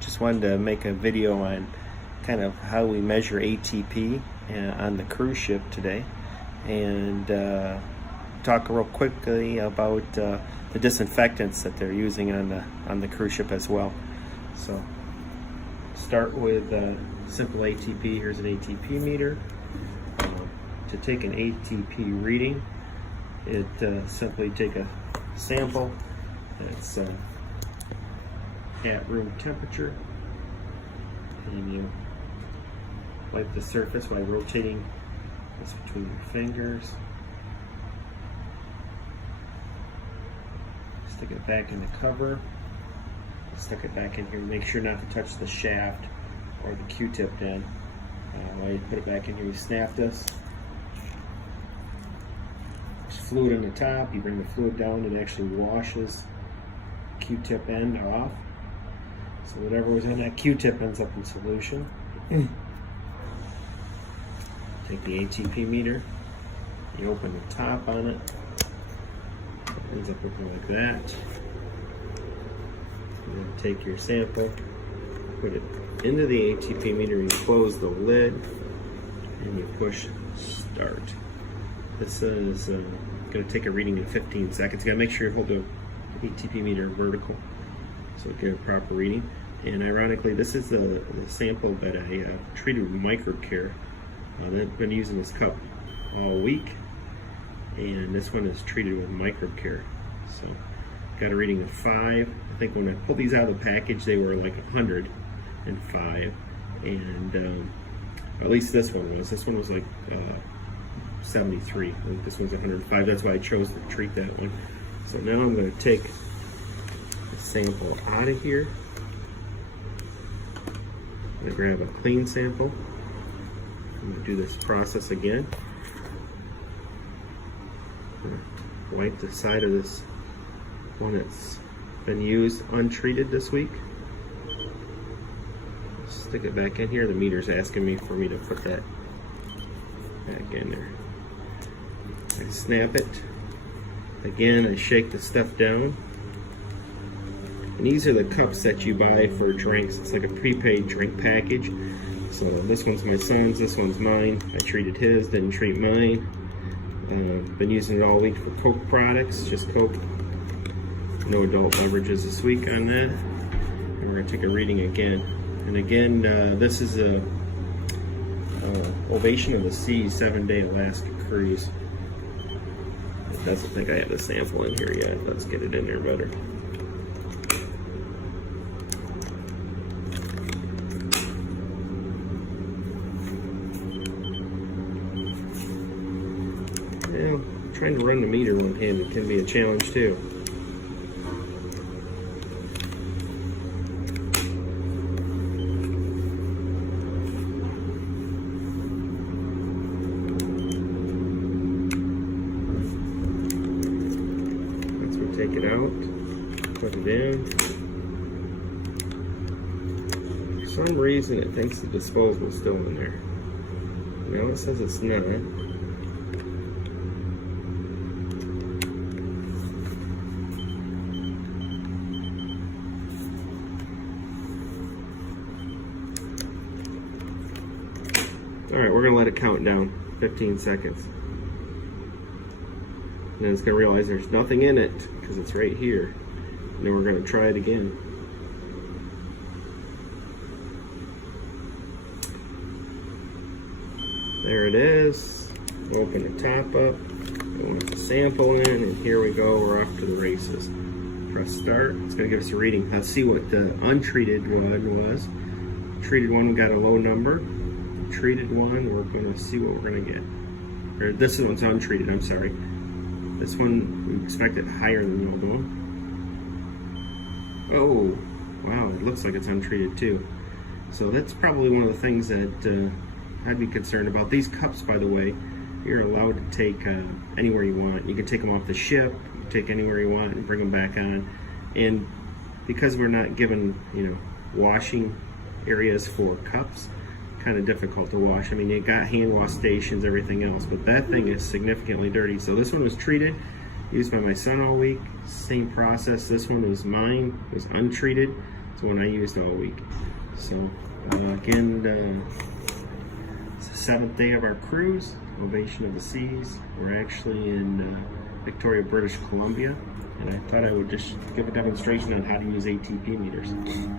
just wanted to make a video on kind of how we measure ATP on the cruise ship today, and talk real quickly about the disinfectants that they're using on the cruise ship as well. So start with simple ATP. Here's an ATP meter. To take an ATP reading, it simply take a sample that's at room temperature, and you wipe the surface by rotating this between your fingers. Stick it back in the cover. Stick it back in here. Make sure not to touch the shaft or the Q-tip end. While you put it back in here, you snap this. There's fluid on the top. You bring the fluid down, it actually washes the Q-tip end off. So whatever was in that Q-tip ends up in solution. Take the ATP meter, you open the top on it, ends up looking like that. And then take your sample, put it into the ATP meter, you close the lid, and you push start. This is going to take a reading in 15 seconds. You got to make sure you hold the ATP meter vertical so you get a proper reading. And ironically, this is the sample that I treated with MicrobeCare. I've been using this cup all week, and this one is treated with MicrobeCare. So got a reading of 5. I think when I pulled these out of the package, they were like 105, and at least this one was. This one was like 73. I think this one's 105. That's why I chose to treat that one. So now I'm going to take the sample out of here. I'm going to grab a clean sample. I'm going to do this process again. Wipe the side of this one that's been used untreated this week. Stick it back in here. The meter's asking me for me to put that back in there. I snap it. Again, I shake the stuff down. And these are the cups that you buy for drinks. It's like a prepaid drink package. So this one's my son's, this one's mine. I treated his, didn't treat mine. Been using it all week for Coke products, just Coke. No adult beverages this week on that. And we're gonna take a reading again. And again, this is a Ovation of the Sea 7-day Alaska cruise. It doesn't think I have the sample in here yet. Let's get it in there better. Yeah, trying to run the meter one-handed can be a challenge too. Once we take it out, put it in. For some reason it thinks the disposal is still in there. Now it says it's not. Alright, we're going to let it count down 15 seconds. And then it's going to realize there's nothing in it because it's right here. And then we're going to try it again. There it is. Open the top up. I want the sample in, and here we go. We're off to the races. Press start. It's going to give us a reading. Let's see what the untreated one was. Treated one, we got a low number. Treated one, we're going to see what we're going to get. Or this one's untreated, I'm sorry. This one, we expected higher than normal. Oh, wow, it looks like it's untreated too. So that's probably one of the things that I'd be concerned about. These cups, by the way, you're allowed to take anywhere you want. You can take them off the ship, you can take anywhere you want and bring them back on. And because we're not given, washing areas for cups, kind of difficult to wash. I mean, you got hand wash stations, everything else, but that thing is significantly dirty. So this one was treated, used by my son all week. Same process. This one was mine, it was untreated. So one I used all week. So again, it's the 7th day of our cruise, Ovation of the Seas. We're actually in Victoria, British Columbia, and I thought I would just give a demonstration on how to use ATP meters.